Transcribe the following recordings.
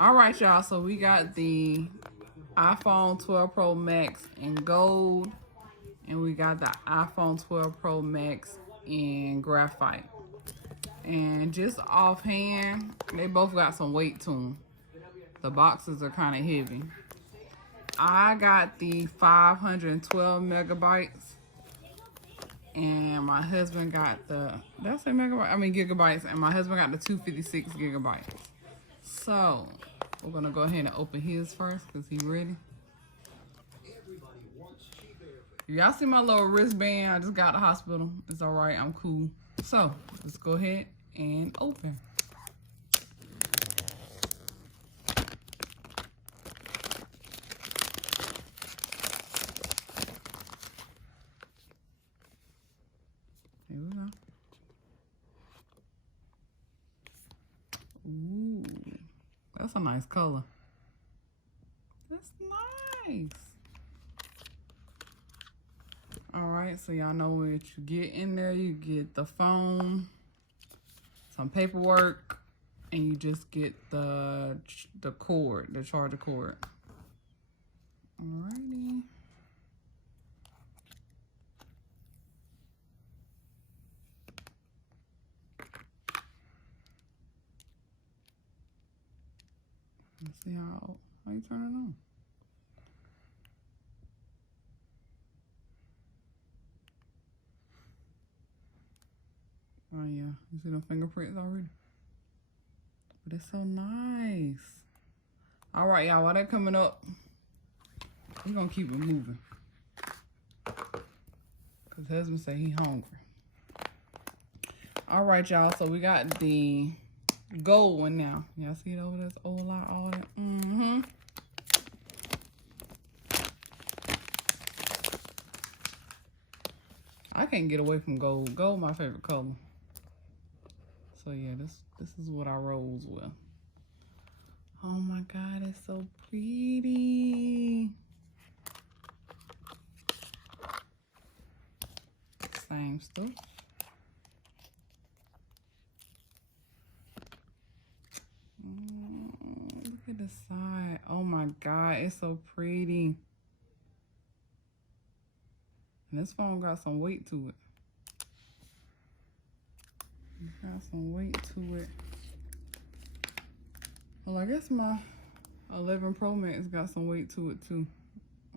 Alright, y'all, so we got the iPhone 12 Pro Max in gold, and we got the iPhone 12 Pro Max in graphite. And just offhand, they both got some weight to them. The boxes are kind of heavy. I got the 512 megabytes, and my husband got the, did I say megabytes? I mean gigabytes, and my husband got the 256 gigabytes. So we're gonna go ahead and open his first because he's ready. Y'all see my little wristband? I just got to the hospital. It's all right, I'm cool. So let's go ahead and open. Here we go. Ooh, that's a nice color. That's nice. All right, so y'all know what you get in there. You get the phone, some paperwork, and you just get the cord, the charger cord. Alrighty. Let's see how you turn it on. Oh yeah, you see the fingerprints already? But it's so nice. All right, y'all, while they're coming up, we're gonna keep it moving. Cause husband say he hungry. All right, y'all, so we got the gold one now. Y'all see it over there? That's old lot, all that. I can't get away from gold. Gold my favorite color. So yeah, this is what I rolls with. Oh my God, it's so pretty. Same stuff. Look at the side. Oh my God, it's so pretty. And this phone got some weight to it. Got some weight to it. Well, I guess my 11 Pro Max got some weight to it too.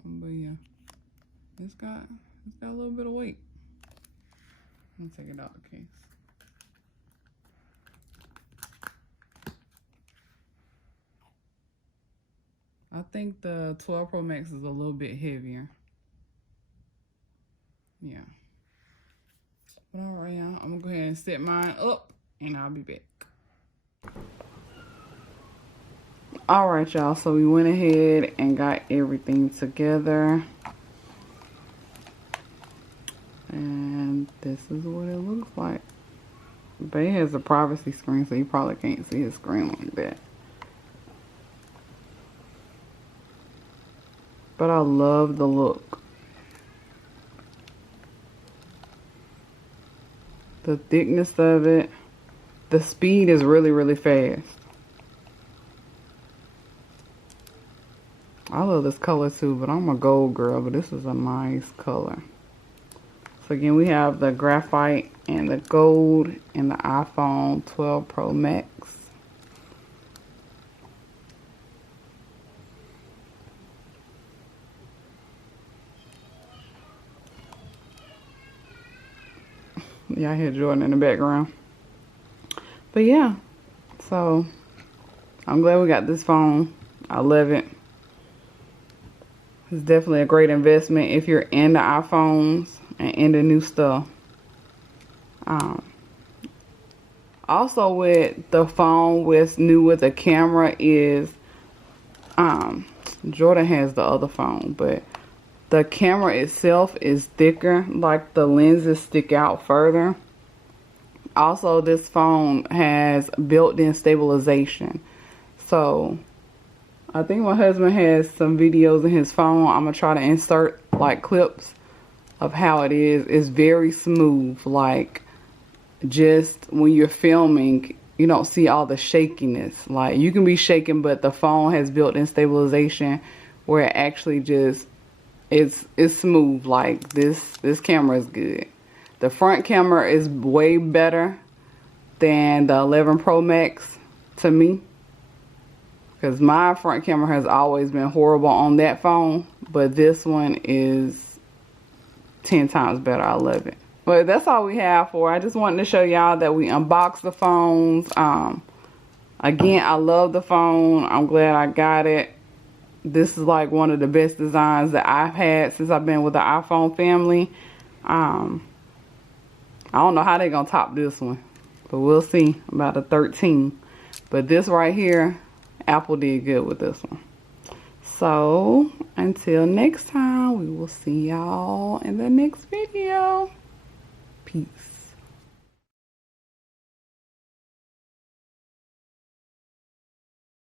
But yeah, it's got a little bit of weight. Let me take it out of the case. I think the 12 Pro Max is a little bit heavier. Yeah. But all right, y'all, I'm gonna go ahead and set mine up and I'll be back. All right, y'all, so we went ahead and got everything together. And this is what it looks like. But it has a privacy screen, so you probably can't see his screen like that. But I love the look. The thickness of it. The speed is really, really fast. I love this color too, but I'm a gold girl, but this is a nice color. So again, we have the graphite and the gold and the iPhone 12 Pro Max. Y'all hear Jordan in the background. But yeah, so I'm glad we got this phone. I love it. It's definitely a great investment if you're into iPhones and into new stuff. Also with the phone, what's new with the camera is Jordan has the other phone, but the camera itself is thicker, like the lenses stick out further. Also, this phone has built-in stabilization. So I think my husband has some videos in his phone. I'm gonna try to insert like clips of how it is. It's very smooth. Like, just when you're filming, you don't see all the shakiness. Like, you can be shaking, but the phone has built-in stabilization where it actually just it's smooth. Like, this camera is good. The front camera is way better than the 11 Pro Max to me, because my front camera has always been horrible on that phone, but this one is 10 times better. I love it. But that's all we have for. I just wanted to show y'all that we unboxed the phones. Again, I love the phone. I'm glad I got it. This is like one of the best designs that I've had since I've been with the iPhone family. I don't know how they're gonna top this one, but we'll see about a 13. But this right here, Apple did good with this one. So until next time, we will see y'all in the next video. Peace.